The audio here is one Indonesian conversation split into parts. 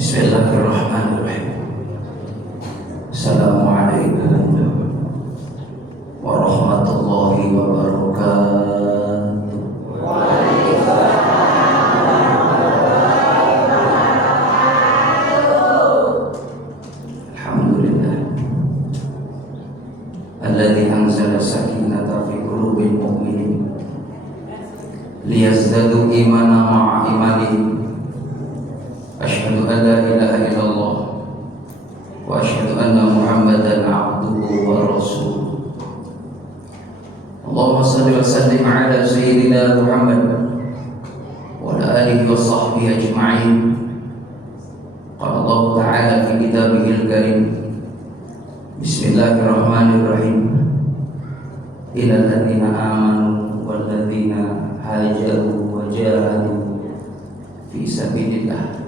Bismillahirrahmanirrahim. Assalamualaikum warahmatullahi wabarakatuh. Alhamdulillah alladzi anzala sakinata fi qulubil mu'minin liyazdadu imanan ma'a imanihim. Asyhadu an la ilaha illallah wa asyhadu anna Muhammadan abduhu wa rasuluh. Allahumma shalli wa sallim ala sayyidina Muhammad wa ala alihi wa sahbihi ajma'in. Qala Allah ta'ala fi kitabihil karim. Bismillahirrahmanirrahim. Illal ladzina amanu wal ladzina hajaru wa jahadu fi sabilillah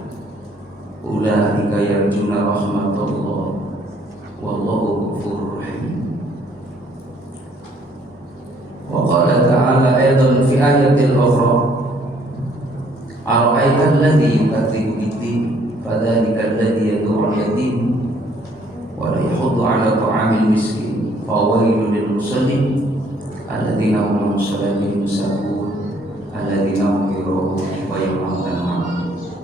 ulaika yarjuna rahmatullah wallahu ghafurur rahim. Wa qala ta'ala aidan fi ayatil ukhra ara'aita alladhi yukadzibu bid-din fadzalikal ladzi yad'u al-yatim wa la yahuddu 'ala ta'amil miskin fawailul lil musallin alladzina hum 'an salatihim sahun alladzina hum yura'un wa yamna'un ma'ruf.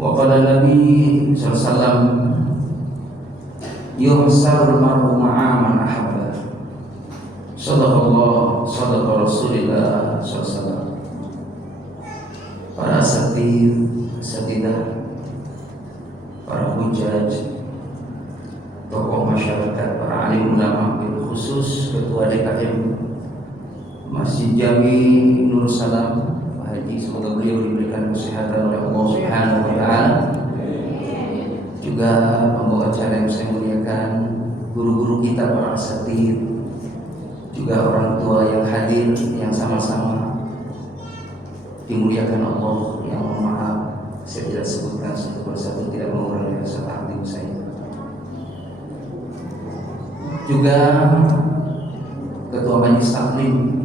Wa qala Nabi sallallahu alaihi wasallam yuhsarul mar'u ma'a man ahabba. Sadaqallah, sadaqa Rasulullah sallallahu alaihi wasallam. Para asatidah, para hujaj, tokoh masyarakat, para alim ulama, bil khusus ketua DKM Masjid Jami Nur Salam Haji, semoga beliau diberikan kesehatan oleh Allah Subhanahu wa taala. Juga pembawa acara yang saya muliakan, guru-guru kita para asatidz, juga orang tua yang hadir yang sama-sama dimuliakan Allah. Yang mohon maaf saya tidak sebutkan satu persatu, tidak mengurangi rasa takdim saya. Juga ketua majelis taklim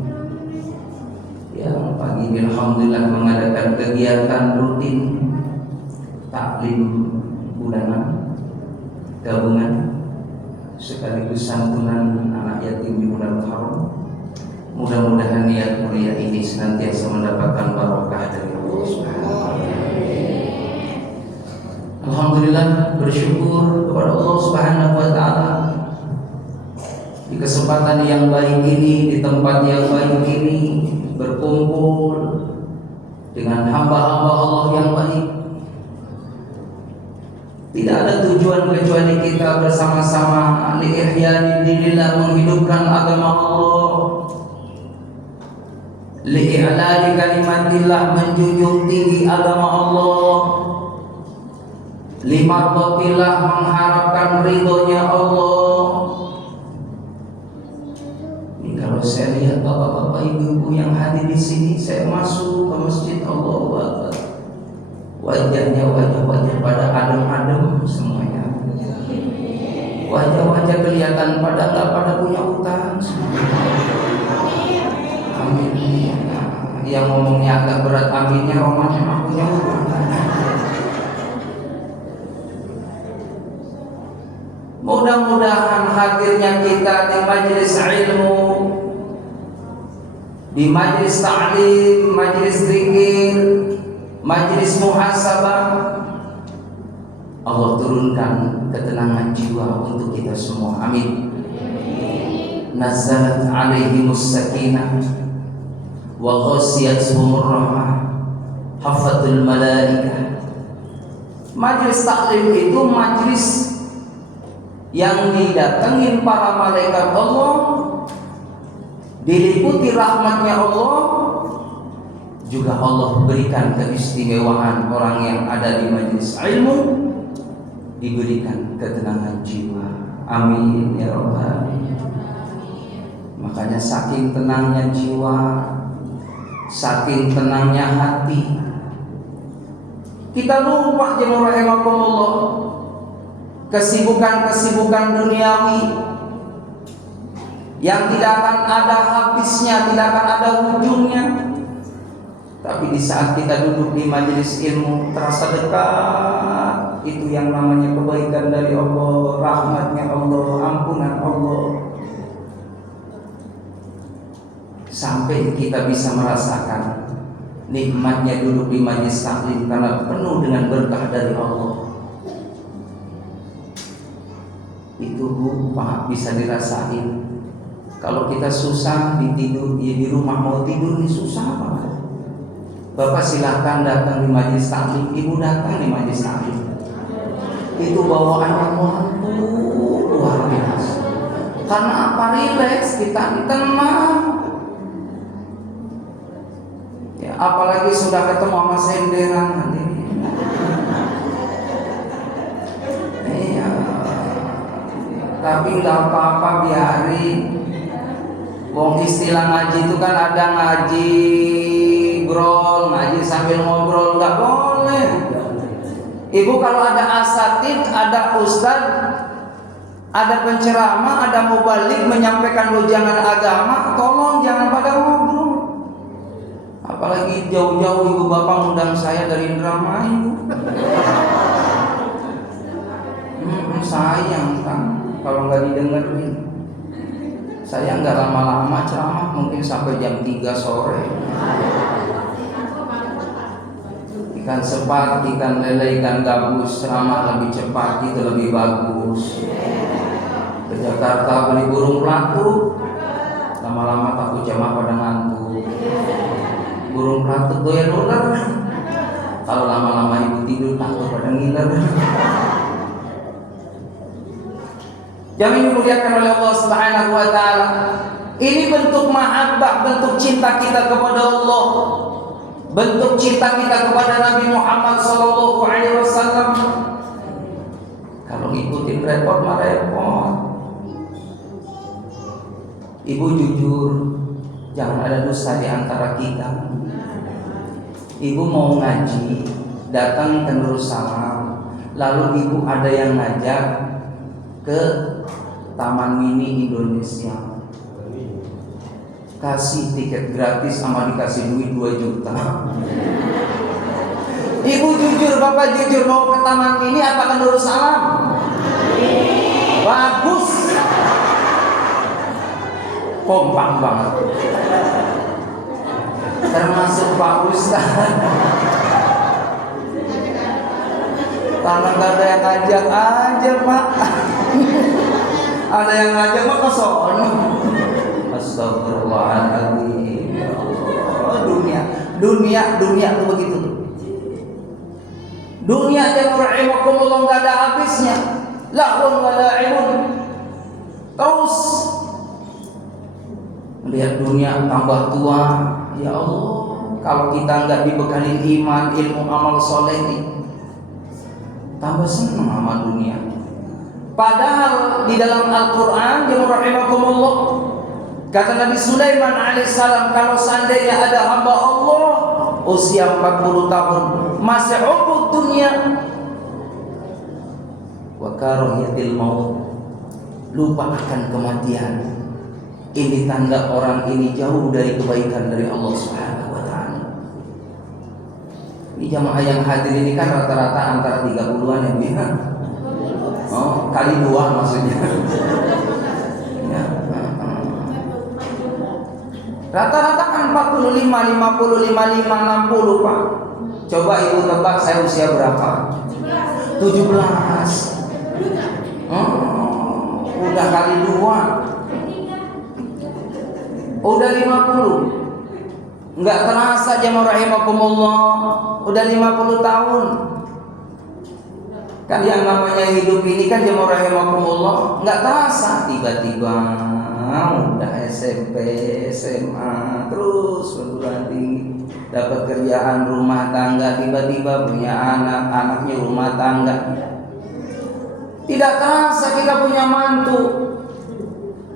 yang pagi ini alhamdulillah mengadakan kegiatan rutin taklim bulanan gabungan sekaligus santunan anak yatim di bulan Muharram. Mudah-mudahan niat mulia ini senantiasa mendapatkan barokah dari Allah Subhanahu wa taala. Alhamdulillah, bersyukur kepada Allah Subhanahu wa taala di kesempatan yang baik ini, di tempat yang baik ini, berkumpul dengan hamba-hamba Allah yang baik. Tidak ada tujuan kecuali kita bersama-sama li'ihya dinillah, menghidupkan agama Allah, li'ilali kalimatillah, menjunjung tinggi agama Allah, limardotillah, mengharapkan ridhonya Allah. Kalau saya lihat bapak-bapak, ibu-ibu yang hadir di sini, saya masuk ke masjid, Allahu Akbar, wajahnya wajah-wajah pada adem-adem semuanya. Wajah-wajah kelihatan pada nggak pada punya utang. Amin. Yang ngomongnya agak berat, aminnya Roman memang punya utang. Mudah-mudahan hadirnya kita di majelis ilmu, di majelis ta'lim, majelis zikir, majelis muhasabah, Allah turunkan ketenangan jiwa untuk kita semua. Amin. Nazzalat alaihimus sakinah wa ghasyiyatuhumur rahmah hafatul malaikah. Majelis taklim itu majelis yang didatengin para malaikat Allah, diliputi rahmatnya Allah. Juga Allah berikan keistimewaan orang yang ada di majelis ilmu, diberikan ketenangan jiwa. Amin ya rabbal alamin. Makanya saking tenangnya jiwa, saking tenangnya hati, kita lupa jemaah rahimakumullah kesibukan-kesibukan duniawi yang tidak akan ada habisnya, tidak akan ada ujungnya. Tapi di saat kita duduk di majelis ilmu, terasa dekat Itu yang namanya kebaikan dari Allah, rahmatnya Allah, ampunan Allah. Sampai kita bisa merasakan nikmatnya duduk di majelis taklim karena penuh dengan berkah dari Allah. Itu Bu, Pak, bisa dirasain. Kalau kita susah di rumah mau tidur ini susah Pak. Bapak silahkan datang di majelis taklim, Ibu datang di majelis taklim. Itu bawaannya mampu luar biasa. Karena apa? Rileks, kita tenang. Ya, apalagi sudah ketemu sama senderan nanti. Iya. Tapi nggak apa-apa, biarin. Wong istilah ngaji itu kan ada ngaji ngobrol, ngaji sambil ngobrol, nggak boleh. Ibu kalau ada asatid, ada ustad, ada penceramah, ada mubalik menyampaikan wejangan agama, tolong jangan pada ngobrol. Apalagi jauh-jauh ibu bapak undang saya dari Indramayu. Sayang kan kalau nggak didengerin. Saya nggak lama-lama ceramah, mungkin sampai jam 3 sore. Ikan sepat, ikan lele, ikan gabus, ceramah lebih cepat, itu lebih bagus. Ke Jakarta beli burung pelatuk, lama-lama takut jamaah pada ngantuk. Burung pelatuk goyang ular, kalau lama-lama ibu tidur takut pada ngiler. Yang dimuliakan oleh Allah Subhanahu wa taala. Ini bentuk mahabbah, bentuk cinta kita kepada Allah. Bentuk cinta kita kepada Nabi Muhammad sallallahu alaihi wasallam. Kalau ngikutin repot mah repot. Ibu jujur, jangan ada dusta di antara kita. Ibu mau ngaji, datang ke Nursalam, lalu ibu ada yang ngajak ke Taman Mini Indonesia, kasih tiket gratis sama dikasih duit 2 juta. Ibu jujur, bapak jujur, mau ke Taman Mini apa ke Nursalam? Bagus, kompak banget, termasuk Pak Ustaz. Karena gak ada yang ngajak aja Pak. Ada yang ngajak mah ke sono. Astagfirullahaladzim. Dunia tuh begitu. Dunia yang rahimakumullah gak ada habisnya. Lahun wa la'ibun. Terus melihat dunia tambah tua. Ya Allah, kalau kita gak dibekali iman, ilmu, amal soleh nih, tambah senang sama dunia. Padahal di dalam Al-Quran, jemaah rahimakumullah, kata Nabi Sulaiman alaihissalam, kalau seandainya ada hamba Allah usia 40 tahun masih hubud dunia wa karahiyatil maut, lupa akan kematian, ini tanda orang ini jauh dari kebaikan dari Allah Subhanahu wa taala. Ini jamaah yang hadir ini kan rata-rata antara 30-an ya Bu ya. Oh, kali 2 maksudnya. Ya. Rata-rata kan 45, 50, 55, 60 Pak. Coba ibu tebak saya usia berapa? 17. Udah kali 2. Udah 50. Enggak terasa jemaah rahimakumullah, udah 50 tahun. Kan yang namanya hidup ini kan jemaah rahimakumullah enggak terasa, tiba-tiba udah SMP, SMA, terus perguruan tinggi, dapat kerjaan rumah tangga, tiba-tiba punya anak, anaknya rumah tangga. Tidak terasa kita punya mantu.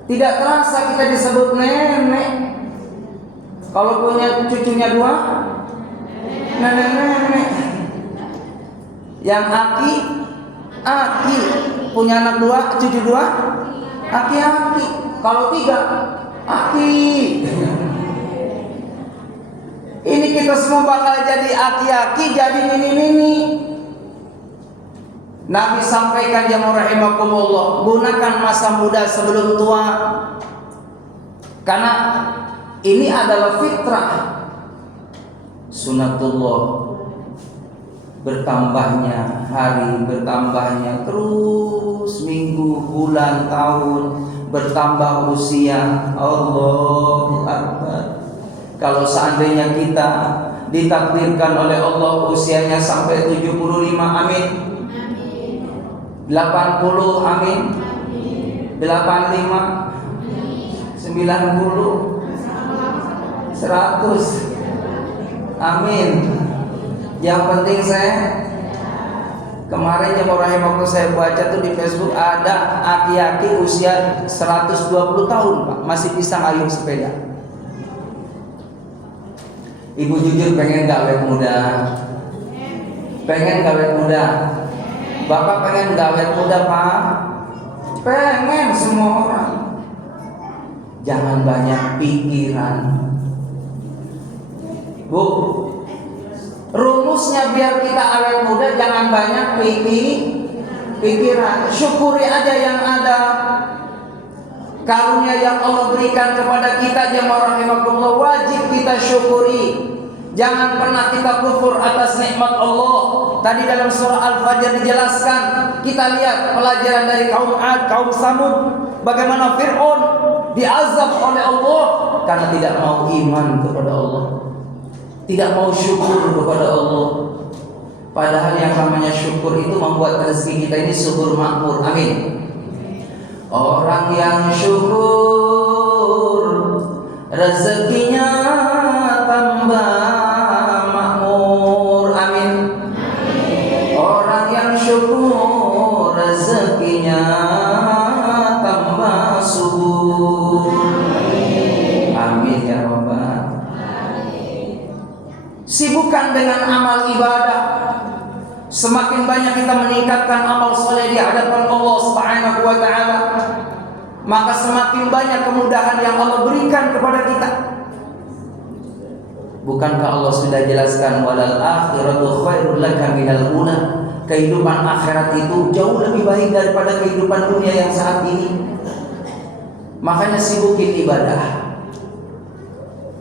Tidak terasa kita disebut nenek. Kalau punya cucunya 2, nenek-nenek. Yang aki, punya anak 2, cucu 2, aki. Kalau 3, aki. Ini kita semua bakal jadi aki-aki, jadi nini-nini. Nabi sampaikan jamaah rahimakumullah, gunakan masa muda sebelum tua. Karena ini adalah fitrah, sunatullah. Bertambahnya hari, bertambahnya terus minggu, bulan, tahun, bertambah usia. Allahu Akbar. Kalau seandainya kita ditakdirkan oleh Allah usianya sampai 75, amin. 80, amin. 85, 90, 100, amin. Yang penting saya kemarin jemaah rahimahullah saya baca tuh di Facebook ada aki-aki usia 120 tahun Pak, masih bisa ngayuh sepeda. Ibu jujur pengen gawe muda? Pengen gawe muda? Bapak pengen gawe muda Pak? Pengen semua orang. Jangan banyak pikiran. Bu, rumusnya biar kita awet muda jangan banyak pikiran. Syukuri aja yang ada. Karunia yang Allah berikan kepada kita jemaah rahimakumullah wajib kita syukuri. Jangan pernah kita kufur atas nikmat Allah. Tadi dalam surah Al-Fajr dijelaskan, kita lihat pelajaran dari kaum Ad, kaum Samud, bagaimana Fir'aun diazab oleh Allah karena tidak mau iman kepada Allah, tidak mau syukur kepada Allah. Padahal yang namanya syukur itu membuat rezeki kita ini subur makmur. Amin. Orang yang syukur rezekinya tambah makmur. Amin. Orang yang syukur rezekinya tambah subur. Amin ya Rabbal. Sibukkan dengan amal ibadah. Semakin banyak kita meningkatkan amal soleh di hadapan Allah Subhanahu wa taala, maka semakin banyak kemudahan yang Allah berikan kepada kita. Bukankah Allah sudah jelaskan walal akhiratu khairul laka minal ula? Kehidupan akhirat itu jauh lebih baik daripada kehidupan dunia yang saat ini. Makanya sibukin ibadah.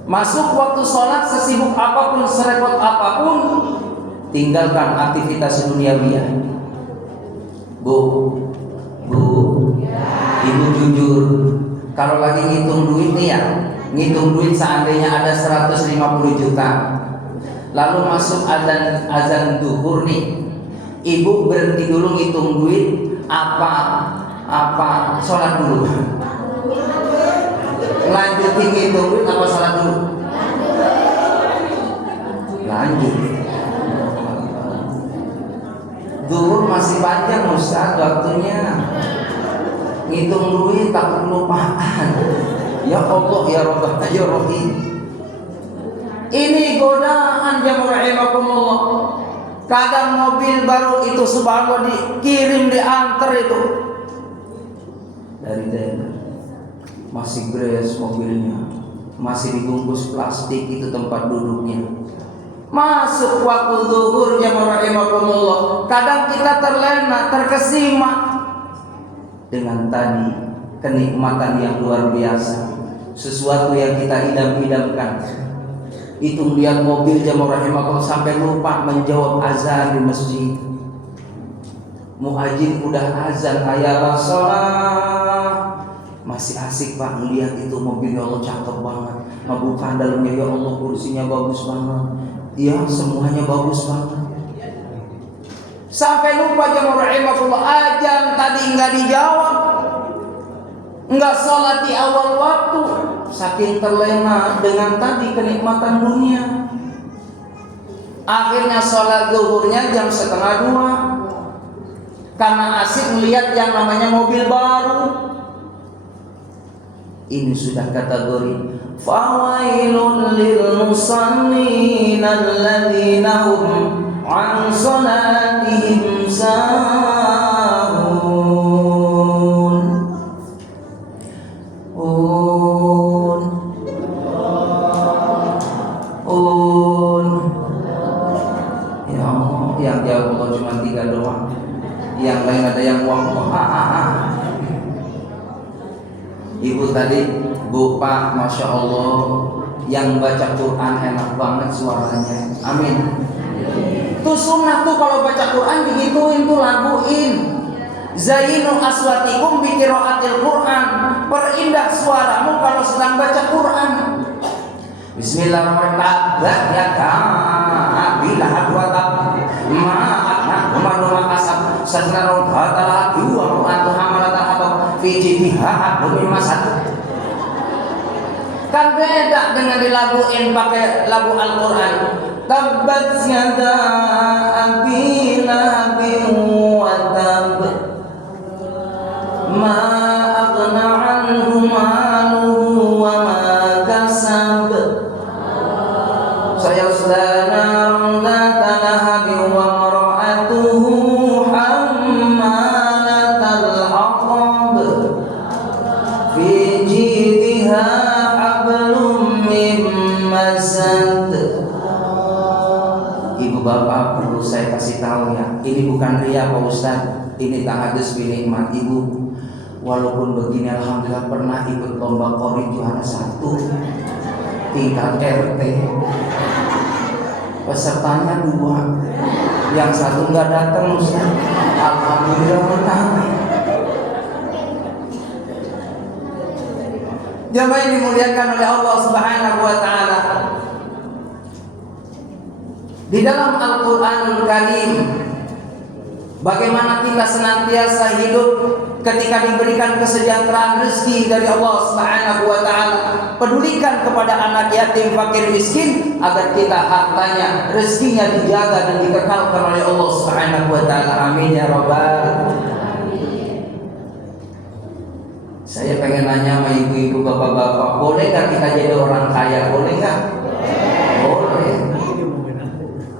Masuk waktu sholat sesibuk apapun, serepot apapun, tinggalkan aktivitas duniawiah. Bu, ibu jujur, kalau lagi ngitung duit nih ya, ngitung duit seandainya ada 150 juta, lalu masuk azan duhur nih, ibu berhenti dulu ngitung duit, apa sholat dulu? Lanjutin ngitung duit apa sholat dulu? Lanjut. Duhur masih panjang Ustaz waktunya. Ngitung duit takut kelupaan. Ya Allah ya Rabbah ya Rahim. Ini godaan jamaah rahimakumullah. Kadang mobil baru itu subhanallah dikirim diantar itu dari daerah. Masih gres mobilnya, masih dibungkus plastik itu tempat duduknya. Masuk waktu zuhur jamaah rahimakumullah, kadang kita terlena, terkesima dengan tadi kenikmatan yang luar biasa, sesuatu yang kita idam-idamkan. Itu lihat mobil jamaah rahimakumullah sampai lupa menjawab azan di masjid. Muadzin udah azan hayya shalah, masih asik Pak melihat itu mobilnya, Allah cakep banget, ngebuka dalamnya ya Allah kursinya bagus banget. Ya semuanya bagus banget. Sampai lupa jamaah rahimakumullah azan tadi enggak dijawab, enggak sholat di awal waktu, saking terlena dengan tadi kenikmatan dunia. Akhirnya sholat zuhurnya jam 1:30 karena asik melihat yang namanya mobil baru. Ini sudah kategori fawailun lil musallin alladzina hum an salatihim sahun. Ya Allah, yang jawab Allah cuma 3 doang. yang lain ada yang wah. Ibu tadi, Bu, Pak, Masya Allah, yang baca Quran enak banget suaranya. Amin. Tuh sunnah tuh kalau baca Quran digituin tuh, laguin. Zainu aswatikum bi qiraatil Quran. Perindah suaramu kalau sedang baca Quran. Bismillahirrahmanirrahim. Ya bila hadwatab ma'akna umanuma kasab sadnarun hatala dua atau hamalatan apa fi jibiha min masad. Kan beda dengan dilaguin pakai lagu Al-Quran. Tabbat yada abi lahabin wa tab ma aghna anhu maluhu wa ma kasab sayasla naran dhata lahabin wa mar'atuhu hammalatal hatab fi jidiha hablum min masad. Ibu bapak perlu saya kasih tahu ya, ini bukan ria Pak Ustaz, ini tahadus binikmat. Ibu walaupun begini alhamdulillah pernah ikut lomba Qori juara 1 tingkat RT, pesertanya 2, yang satu nggak datang Ustaz, alhamdulillah menang. Jamaah yang dimuliakan oleh Allah Subhanahu wa taala, di dalam Al-Qur'anul Karim bagaimana kita senantiasa hidup ketika diberikan kesejahteraan rezeki dari Allah Subhanahu wa taala. Pedulikan kepada anak yatim, fakir, miskin agar kita hartanya, rezekinya dijaga dan dikekalkan oleh Allah Subhanahu wa taala. Amin ya rabbal. Saya pengen nanya sama ibu-ibu, bapak-bapak, boleh gak kita jadi orang kaya? Boleh gak? Boleh.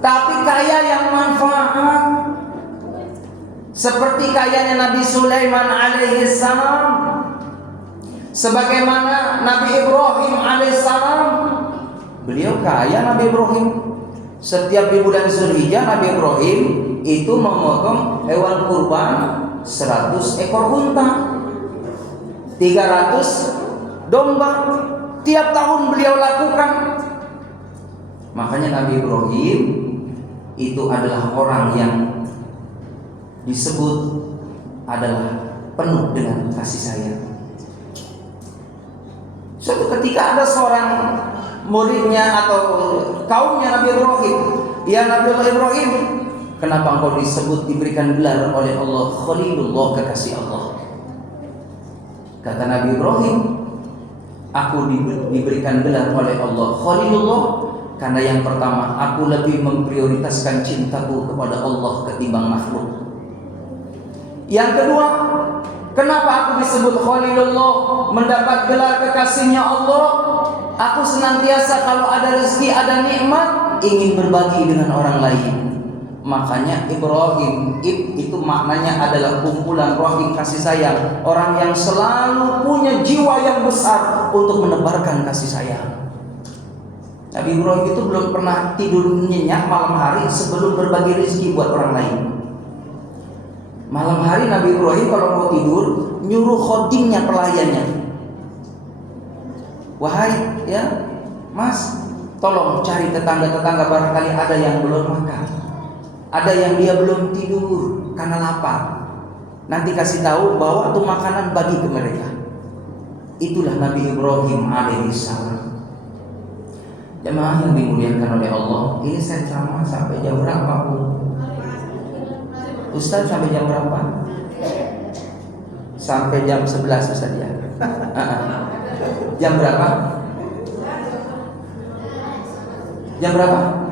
Tapi kaya yang manfaat, seperti kayanya Nabi Sulaiman alaihi salam, sebagaimana Nabi Ibrahim alaihi salam. Beliau kaya, Nabi Ibrahim. Setiap di bulan Zulhijjah Nabi Ibrahim itu memotong hewan kurban 100 ekor unta, 300 domba. Tiap tahun beliau lakukan. Makanya Nabi Ibrahim itu adalah orang yang disebut adalah penuh dengan kasih sayang. Suatu ketika ada seorang muridnya atau kaumnya Nabi Ibrahim, ya Nabi Ibrahim, kenapa engkau disebut diberikan gelar oleh Allah Khalilullah, kekasih Allah? Kata Nabi Ibrahim, aku diberikan gelar oleh Allah Khalilullah karena yang pertama, aku lebih memprioritaskan cintaku kepada Allah ketimbang makhluk. Yang kedua, kenapa aku disebut Khalilullah, mendapat gelar kekasihnya Allah? Aku senantiasa kalau ada rezeki, ada nikmat, ingin berbagi dengan orang lain. Makanya Ibrahim itu maknanya adalah kumpulan rahim kasih sayang, orang yang selalu punya jiwa yang besar untuk menebarkan kasih sayang. Nabi Ibrahim itu belum pernah tidur nyenyak malam hari sebelum berbagi rezeki buat orang lain. Malam hari Nabi Ibrahim kalau mau tidur nyuruh khodimnya, pelayannya, wahai ya mas, tolong cari tetangga-tetangga barangkali ada yang belum makan, ada yang dia belum tidur karena lapar. Nanti kasih tahu bawa tuh makanan bagi ke mereka. Itulah Nabi Ibrahim alaihissalam. Jemaah yang dimuliakan oleh Allah, ini saya ceramah sampai jam berapa Bu? Ustaz sampai jam berapa? Sampai jam 11 Ustaz ya. Jam berapa? Jam berapa?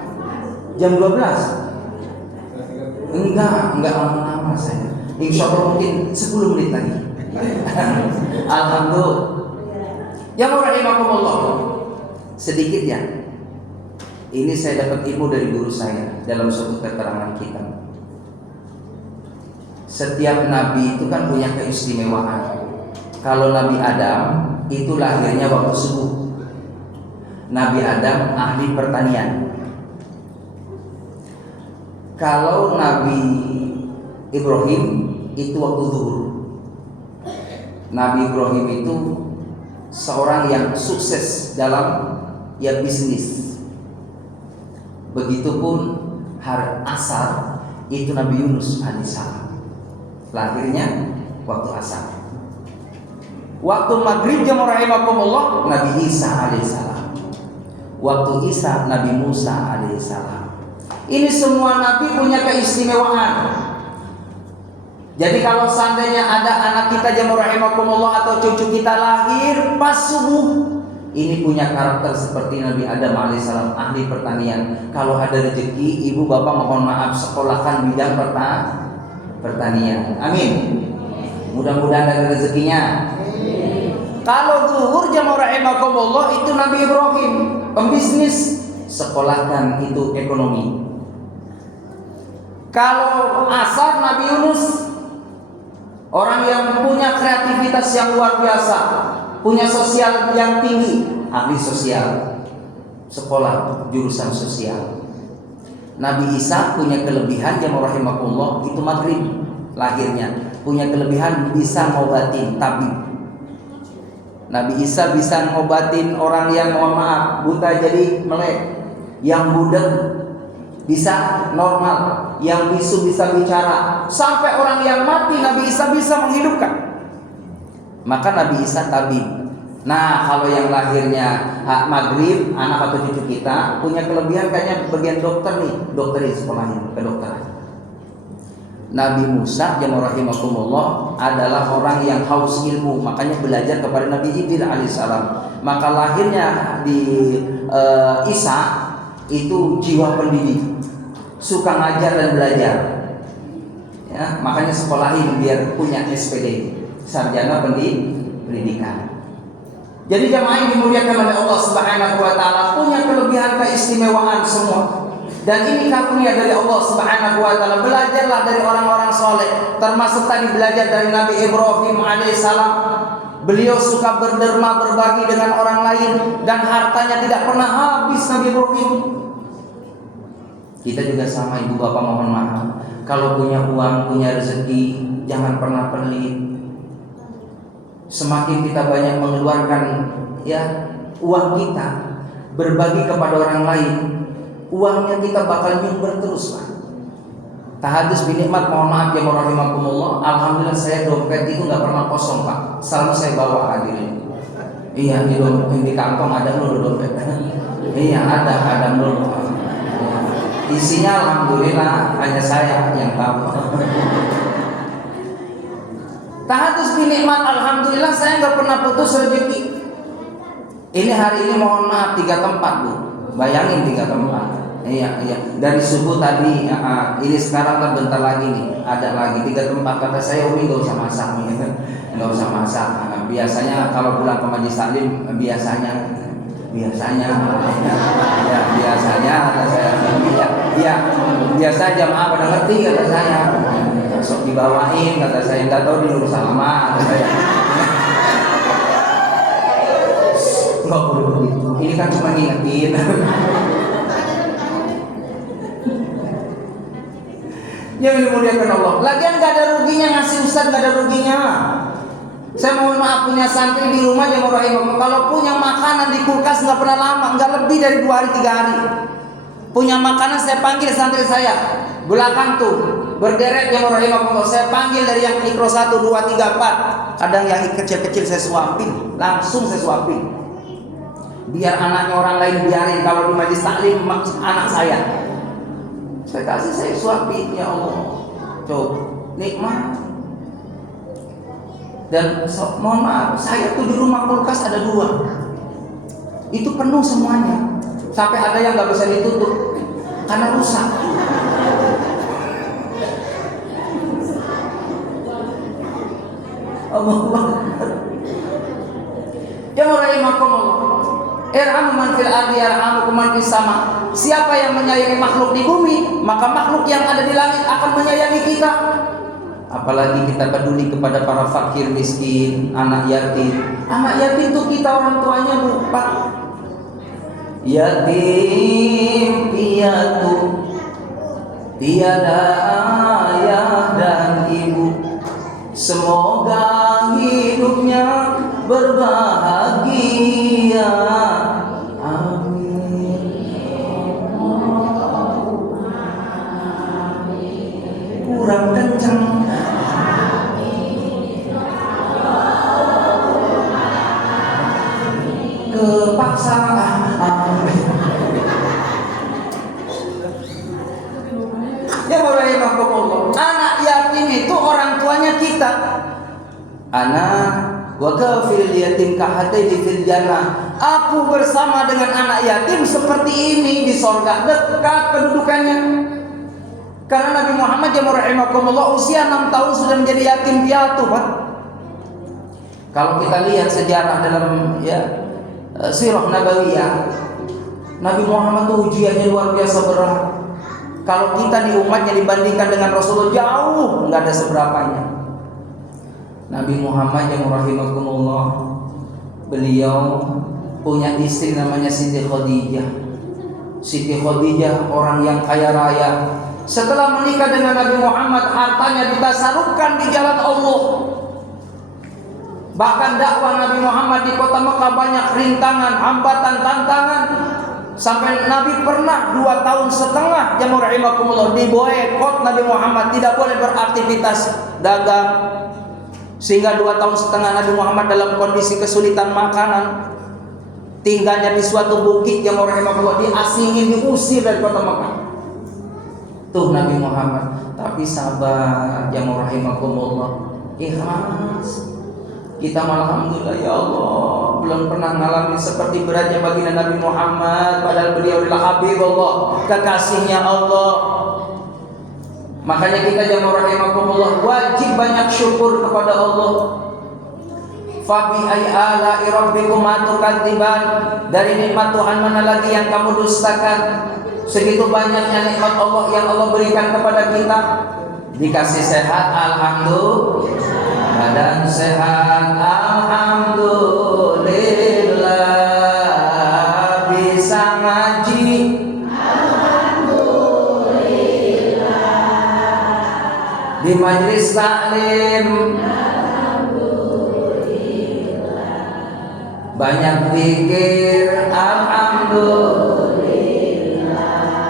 Jam 12? Enggak lama-lama saya. Insya Allah mungkin 10 menit lagi. Alhamdulillah. Yang rahimakumullah. Sedikit ya. Ini saya dapat ilmu dari guru saya dalam suatu keterangan kitab. Setiap nabi itu kan punya keistimewaan. Kalau Nabi Adam itu lahirnya waktu subuh. Nabi Adam ahli pertanian. Kalau Nabi Ibrahim itu waktu zuhur. Nabi Ibrahim itu seorang yang sukses dalam bisnis. Begitupun hari asar itu Nabi Yunus alaihissalam. Lahirnya waktu asar. Waktu maghrib jamaah rahimakumullah Nabi Isa alaihissalam. Waktu Isa Nabi Musa alaihissalam. Ini semua nabi punya keistimewaan. Jadi kalau seandainya ada anak kita jamaah rahimakumullah atau cucu kita lahir pas subuh, ini punya karakter seperti Nabi Adam alaihissalam, ahli pertanian. Kalau ada rezeki, ibu bapak mohon maaf sekolahkan bidang pertanian. Amin. Mudah-mudahan ada rezekinya. Kalau zuhur jamaah rahimakumullah itu Nabi Ibrahim, pembisnis, sekolahkan itu ekonomi. Kalau asar Nabi Yunus, orang yang punya kreativitas yang luar biasa, punya sosial yang tinggi, ahli sosial, sekolah jurusan sosial. Nabi Isa punya kelebihan jamaah rahimakumullah itu maghrib lahirnya, punya kelebihan bisa ngobatin tabib. Nabi Isa bisa ngobatin orang yang mohon maaf buta jadi melek, yang budak bisa normal, yang bisu bisa bicara, sampai orang yang mati Nabi Isa bisa menghidupkan. Maka Nabi Isa tabib. Nah, kalau yang lahirnya maghrib, anak atau cucu kita punya kelebihan kayaknya bagian dokter nih, dokter di sekolahin kedokteran. Nabi Musa jamaah rahimakumullah adalah orang yang haus ilmu, makanya belajar kepada Nabi Khidir alaihissalam. Maka lahirnya di Isa itu jiwa pendidik, suka ngajar dan belajar. Ya, makanya sekolahin biar punya SPD, sarjana pendidikan. Jadi jamaah yang dimuliakan oleh Allah Subhanahu wa taala punya kelebihan keistimewaan semua. Dan ini karunia dari Allah Subhanahu wa taala. Belajarlah dari orang-orang soleh, termasuk tadi belajar dari Nabi Ibrahim alaihissalam. Beliau suka berderma, berbagi dengan orang lain, dan hartanya tidak pernah habis Nabi Ibrahim. Kita juga sama, ibu bapak mohon maaf, kalau punya uang, punya rezeki, jangan pernah pelit. Semakin kita banyak mengeluarkan uang kita, berbagi kepada orang lain, uangnya kita bakal nyumber terus, Pak. Tahadus binikmat, mohon maaf ya rahimakumullah. Alhamdulillah saya dompet itu nggak pernah kosong, Pak. Selalu saya bawa hadirin. Iya, di kantong ada dulu dompet. Iya, ada dulu. Isinya alhamdulillah hanya saya yang tahu. Tahadus binikmat, alhamdulillah saya nggak pernah putus rezeki. Ini hari ini mohon maaf 3 tempat, Bu. Bayangin 3 tempat. Iya. Dari subuh tadi, ini sekarang kan bentar lagi nih, ada lagi 3 tempat. Kata saya, Umi nggak usah masak nih, nggak usah masak. Biasanya kalau pulang ke Majelis Taklim, biasanya kata saya, biasa jamaah pada ngerti kata saya. Sok dibawain kata saya, nggak tahu di Nur Salama kata saya. Nggak boleh begitu, ini kan cuma ngingetin. Yang dimuliakan Allah. Lagian nggak ada ruginya ngasih ustaz, nggak ada ruginya. Saya mohon maaf, punya santri di rumah yang rahimahullah, kalau punya makanan di kulkas nggak pernah lama, nggak lebih dari 2 hari 3 hari. Punya makanan saya panggil santri saya belakang tuh berderet yang rahimahullah, saya panggil dari yang mikro 1, 2, 3, 4. Kadang yang kecil-kecil saya suapin, langsung saya suapin. Biar anaknya orang lain biarin, kalau di Majelis Taklim anak saya kasih, saya suapin, ya Allah. Coba nikmat. Dan mohon maaf, saya tuh di rumah kulkas ada 2, itu penuh semuanya, sampai ada yang nggak bisa ditutup karena rusak. Ya rahimakumullah, irhamu man fil ardi yarhamukum man fis sama. Siapa yang menyayangi makhluk di bumi, maka makhluk yang ada di langit akan menyayangi kita. Apalagi kita peduli kepada para fakir miskin, anak yatim. Anak yatim itu kita orang tuanya lupa. Yatim piatu tiada ayah dan semoga hidupnya berbahagia. Amin. Kurang kencang. Kepaksa. Amin. Ya Allah, anak yatim itu orang tuanya kita. Anak wa kafil yatim kahataini fil jannah. Aku bersama dengan anak yatim seperti ini di surga, dekat kedudukannya. Karena Nabi Muhammad yang rahimakumullah usia 6 tahun sudah menjadi yatim piatu, Pak. Kalau kita lihat sejarah dalam sirah nabawiyah, Nabi Muhammad itu ujiannya luar biasa berat. Kalau kita di umatnya dibandingkan dengan Rasulullah jauh nggak ada seberapanya. Nabi Muhammad yang rahimakumullah, beliau punya istri namanya Siti Khadijah. Siti Khadijah orang yang kaya raya. Setelah menikah dengan Nabi Muhammad, hartanya ditasarufkan di jalan Allah. Bahkan dakwah Nabi Muhammad di kota Mekah banyak rintangan, hambatan, tantangan. Sampai Nabi pernah 2 tahun setengah jamaah rahimakumullah diboikot Nabi Muhammad, tidak boleh beraktivitas dagang. Sehingga 2 tahun setengah Nabi Muhammad dalam kondisi kesulitan makanan, tinggalnya di suatu bukit jamaah rahimakumullah, diasingin, diusir dari kota Mekah. Tuh Nabi Muhammad, tapi sabar jamaah rahimakumullah, ikhlas. Kita malah alhamdulillah ya Allah belum pernah mengalami seperti beratnya baginda Nabi Muhammad, padahal beliau adalah Habibullah, kekasihnya Allah. Makanya kita jamaah rahimakumullah wajib banyak syukur kepada Allah. Fabi ay ala rabbikum atukadziban, dari nikmat Tuhan mana lagi yang kamu dustakan? Segitu banyaknya nikmat Allah yang Allah berikan kepada kita. Dikasih sehat alhamdulillah, badan sehat alhamdulillah, bisa ngaji alhamdulillah, di majelis taklim alhamdulillah, banyak zikir alhamdulillah,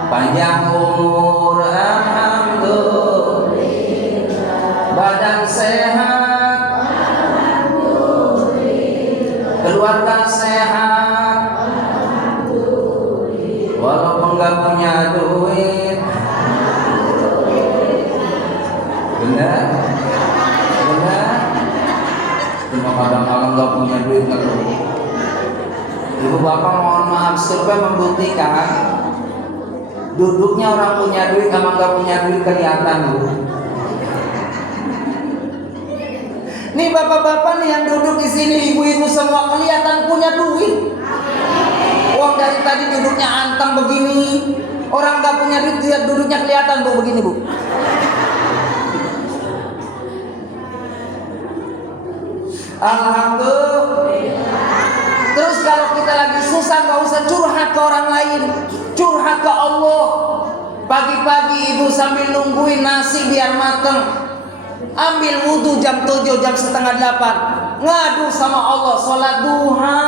panjang umur alhamdulillah, badan sehat alhamdulillah, keluarga sehat alhamdulillah, walaupun gak punya duit benar cuma kadang-kadang gak punya duit ngeluh. Ibu bapak mohon maaf, supaya membuktikan duduknya orang punya duit sama gak punya duit kelihatan dulu. Nih bapak-bapak nih yang duduk di sini, ibu-ibu semua kelihatan punya duit. Wong dari tadi duduknya anteng begini, orang gak punya duit lihat duduknya kelihatan bu begini bu. Alhamdulillah. Terus kalau kita lagi susah gak usah curhat ke orang lain, curhat ke Allah. Pagi-pagi ibu sambil nungguin nasi biar mateng, ambil wudhu jam 7, jam setengah 8, ngadu sama Allah, sholat duha,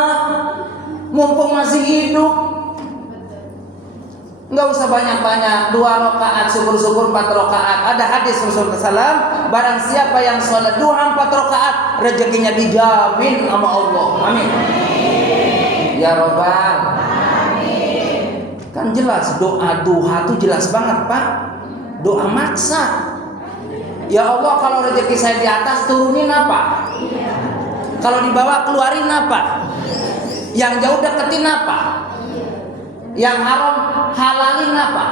mumpung masih hidup. Nggak usah banyak-banyak, 2 rakaat, syukur-syukur 4 rakaat. Ada hadis Rasulullah SAW, barang siapa yang sholat duha 4 rakaat, rezekinya dijamin sama Allah. Amin. Ya Rabbal. Amin. Kan jelas doa duha itu jelas banget Pak. Doa maksa. Ya Allah, kalau rezeki saya di atas turunin apa? Kalau di bawah keluarin apa? Yang jauh deketin apa? Yang haram halalin apa?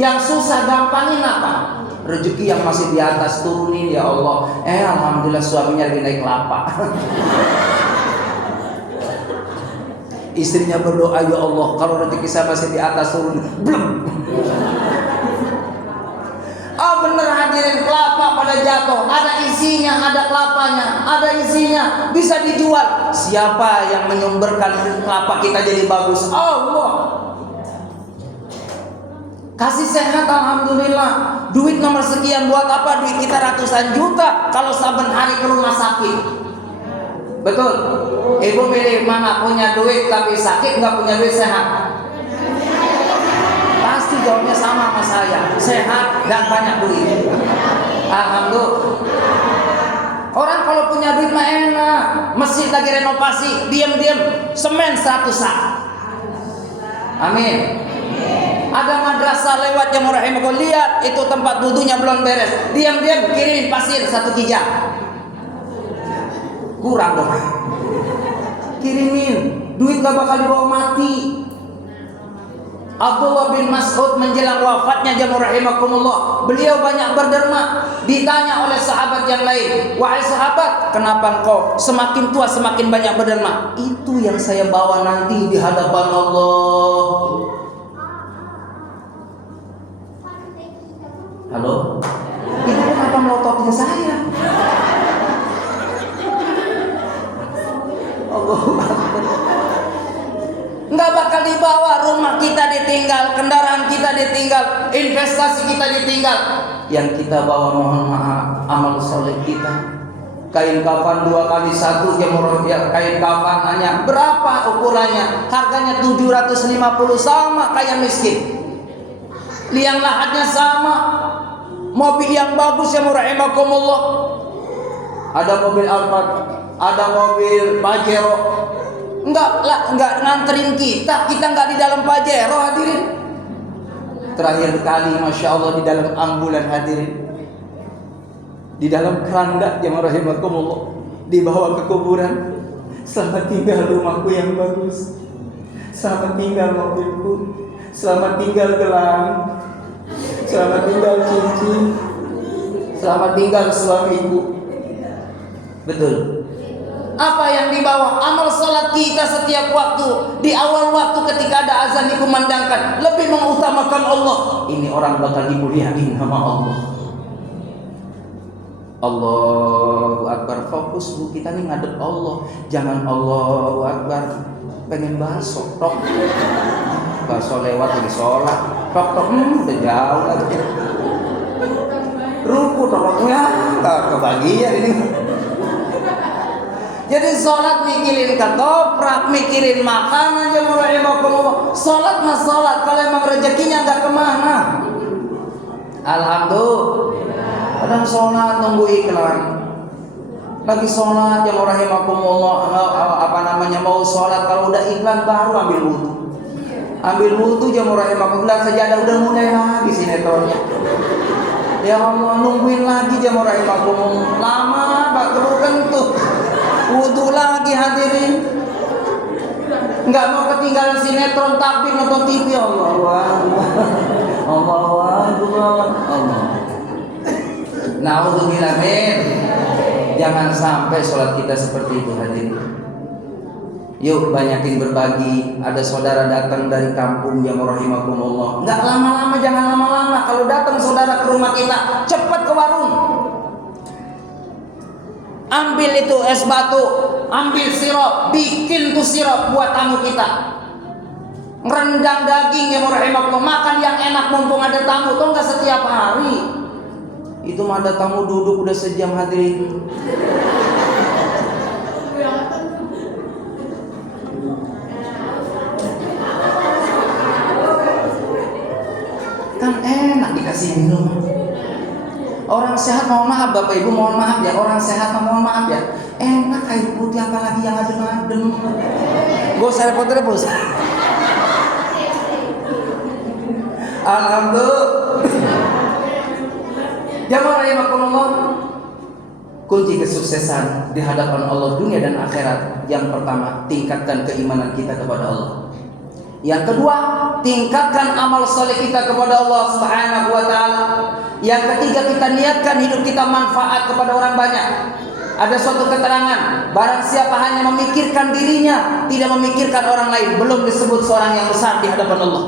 Yang susah gampangin apa? Rezeki yang masih di atas turunin ya Allah. Alhamdulillah suaminya lagi naik kelapa. Istrinya berdoa, ya Allah kalau rezeki saya masih di atas turunin. Blum. Oh bener hadirin, kelapa pada jatuh, ada isinya, ada kelapanya, ada isinya, bisa dijual. Siapa yang menyumberkan kelapa kita jadi bagus? Allah. Kasih sehat alhamdulillah, Duit nomor sekian buat apa? Duit kita ratusan juta kalau saben hari ke rumah sakit. Betul? Ibu milih mana? Punya duit tapi sakit, nggak punya duit sehat? Pasti jawabnya sama saya, sehat dan banyak duit. Alhamdulillah. Orang kalau punya duit mah enak. Masjid lagi renovasi, diam-diam semen 100 sak. Amin. Ada madrasah lewat yang rahimahullah, lihat itu tempat wudunya belum beres, diam-diam kirim pasir 1 kijang. Kurang dong. Kirimin, duit gak bakal dibawa mati. Abdullah bin Mas'ud menjelang wafatnya jamaah rahimakumullah, beliau banyak berderma. Ditanya oleh sahabat yang lain, wahai sahabat, kenapa engkau semakin tua semakin banyak berderma? Itu yang saya bawa nanti di hadapan Allah. Halo? Ibu kenapa melototin saya? Allah, nggak bakal dibawa, rumah kita ditinggal, kendaraan kita ditinggal, investasi kita ditinggal. Yang kita bawa mohon maaf amal soleh kita. Kain kafan 2x1 ya, kain kafan hanya berapa ukurannya? Harganya 750, sama kayak miskin. Liang lahatnya sama. Mobil yang bagus yang rahimakumullah. Ada mobil Alphard, ada mobil Pajero. Enggak nganterin kita enggak di dalam Pajero hadirin. Terakhir kali Masya Allah di dalam ambulan hadirin, di dalam keranda yang rahimakumullah, dibawa ke kuburan. Selamat tinggal rumahku yang bagus, selamat tinggal mobilku, selamat tinggal gelang, selamat tinggal cincin, selamat tinggal suamiku. Betul. Apa yang dibawa? Amal salat kita setiap waktu. Di awal waktu ketika ada azan dikumandangkan, lebih mengutamakan Allah. Ini orang bakal dimuliakan sama Allah. Allahu Akbar. Fokus bu, kita nih ngadep Allah. Jangan Allahu Akbar pengen bakso, tok. Bakso lewat lagi sholat, tok udah jauh lagi. Ruku toknya nggak kebagian ini. Jadi sholat mikirin ketoprak, mikirin makanan aja murah. Sholat mas sholat, kalau emang rezekinya nggak kemana. Alhamdulillah. Kadang sholat nunggu iklan. Lagi sholat yang rahimakumullah, mau sholat, kalau udah iklan baru ambil wudu. Ambil wudu jam rahimakumullah, sajadah udah mulai lagi sinetronnya. Ya Allah, nungguin lagi jam rahimakumullah, lama bak kentuh. Wudu lagi hadirin. Enggak mau ketinggalan sinetron takbir nonton TV. Allahu Akbar. Allahu Akbar. Allah. Nauzubillah min. Jangan sampai sholat kita seperti itu hadirin. Yuk banyakin berbagi. Ada saudara datang dari kampung yang rahimakumullah. Enggak lama-lama, jangan lama-lama. Kalau datang saudara ke rumah kita, cepat ke warung. Ambil itu es batu, ambil sirup, bikin tuh sirup buat tamu kita. Rendang daging yang rahimakumullah, makan yang enak mumpung ada tamu. Tuh enggak setiap hari. Itu mah ada tamu duduk udah sejam hadirin. Kan enak dikasih minum. Orang sehat mohon maaf Bapak Ibu, mohon maaf ya. Orang sehat mohon maaf ya. Enak kayu putih apalagi yang adem-adem. Gak usah repot-repot. Alhamdulillah. Jamaah rahimakumullah, kunci kesuksesan di hadapan Allah dunia dan akhirat. Yang pertama, tingkatkan keimanan kita kepada Allah. Yang kedua, tingkatkan amal saleh kita kepada Allah Subhanahu wa taala. Yang ketiga, kita niatkan hidup kita manfaat kepada orang banyak. Ada suatu keterangan, barang siapa hanya memikirkan dirinya, tidak memikirkan orang lain, belum disebut seorang yang besar di hadapan Allah.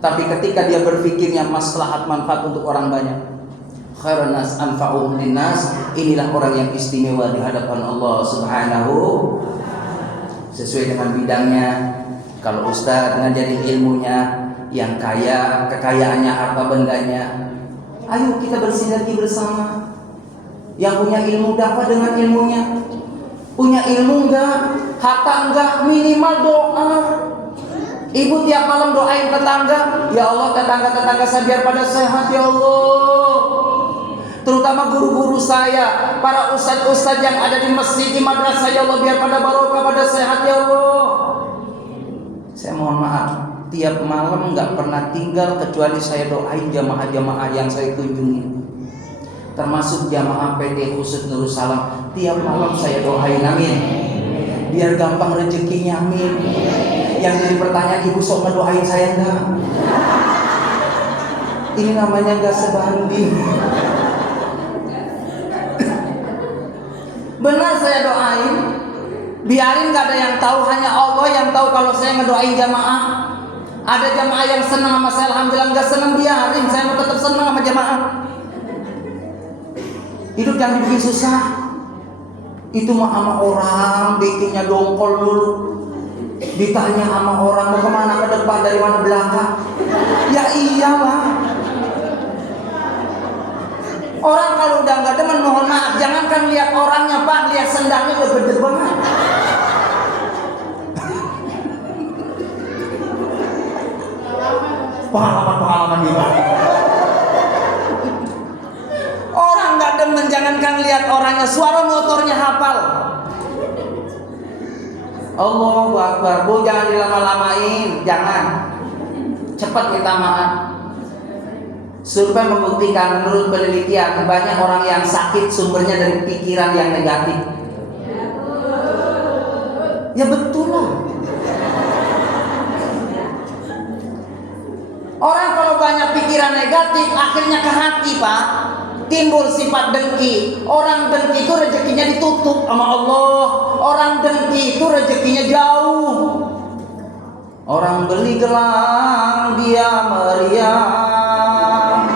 Tapi ketika dia berpikirnya maslahat manfaat untuk orang banyak, khairun nas anfa'uhum linnas, inilah orang yang istimewa di hadapan Allah Subhanahu sesuai dengan bidangnya. Kalau ustaz ngajarin ilmunya, yang kaya kekayaannya harta bendanya, Ayo kita bersinergi bersama. Yang punya ilmu dapat dengan ilmunya. Punya ilmu enggak, harta enggak, minimal doa. Ibu tiap malam doain tetangga, ya Allah tetangga-tetangga saya biar pada sehat ya Allah. Terutama guru-guru saya, para ustadz-ustadz yang ada di masjid, di madrasah, ya Allah biar pada barokah, pada sehat ya Allah. Saya mohon maaf, tiap malam nggak pernah tinggal kecuali saya doain jamaah-jamaah yang saya kunjungi, termasuk jamaah PT Khusus Nurul Salam. Tiap malam saya doain, amin, biar gampang rezekinya, amin. Yang jadi pertanyaan, ibu sok ngedoain saya enggak? Ini namanya enggak sebanding. Benar saya doain, biarin gak ada yang tahu, hanya Allah yang tahu kalau saya ngedoain jamaah. Ada jamaah yang senang sama saya, alhamdulillah. Nggak senang biarin, saya mau tetap senang sama jamaah. Hidup jangan dibikin susah. Itu mah sama orang bikinnya dongkol dulu. Ditanya sama orang mau kemana, ke depan dari mana belakang. Ya iyalah. Orang kalau udah nggak demen, mohon maaf, jangankan lihat orangnya Pak, lihat sendalnya udah gede banget. Pengalaman gimana? Orang nggak demen, jangankan lihat orangnya, suara motornya hafal. Allahu Akbar. Bu, jangan dilama-lamain, jangan. Cepat minta maaf. Survei membuktikan, menurut penelitian, banyak orang yang sakit sumbernya dari pikiran yang negatif. Ya betul lah. Orang kalau banyak pikiran negatif, akhirnya ke hati Pak, timbul sifat dengki. Orang dengki itu rezekinya ditutup sama Allah. Orang dengki itu rezekinya jauh. Orang beli gelang dia meriang,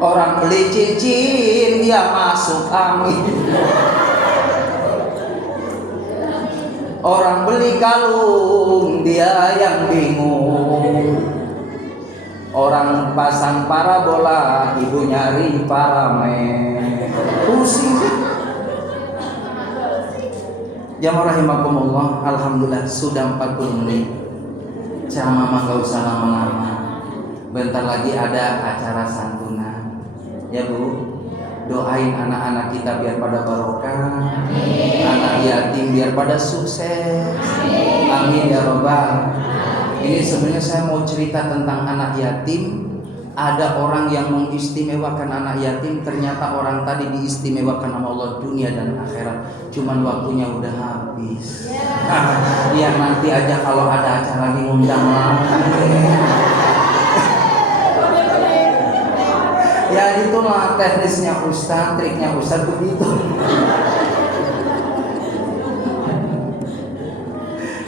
orang beli cincin dia masuk angin. Orang beli kalung dia yang bingung. Orang pasang parabola ibu nyari paramen. Pusing. Jamaah rahimakumullah, alhamdulillah sudah 40 menit. Ceramah mah gak usah lama-lama. Bentar lagi ada acara santunan. Ya Bu, doain anak-anak kita biar pada barokah. Anak yatim biar pada sukses. Amin ya Rabbal. Ini sebenarnya saya mau cerita tentang anak yatim. Ada orang yang mengistimewakan anak yatim, ternyata orang tadi diistimewakan sama Allah dunia dan akhirat. Cuman waktunya udah habis. Ya nanti aja kalau ada acara diundang lagi. Ya itulah teknisnya Ustaz, triknya Ustaz begitu.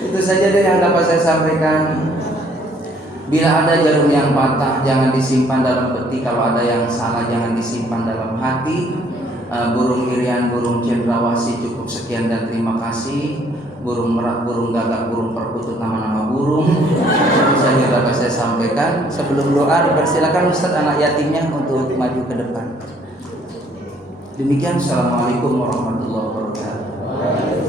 Itu saja deh yang dapat saya sampaikan. Bila ada jarum yang patah, jangan disimpan dalam peti. Kalau ada yang salah, jangan disimpan dalam hati. Burung irian, burung cendrawasih, cukup sekian dan terima kasih. Burung merak, burung gagak, burung perkutut, nama-nama burung. Itu saja dapat saya sampaikan. Sebelum doa, dipersilakan Ustaz anak yatimnya untuk maju ke depan. Demikian, assalamualaikum warahmatullahi wabarakatuh.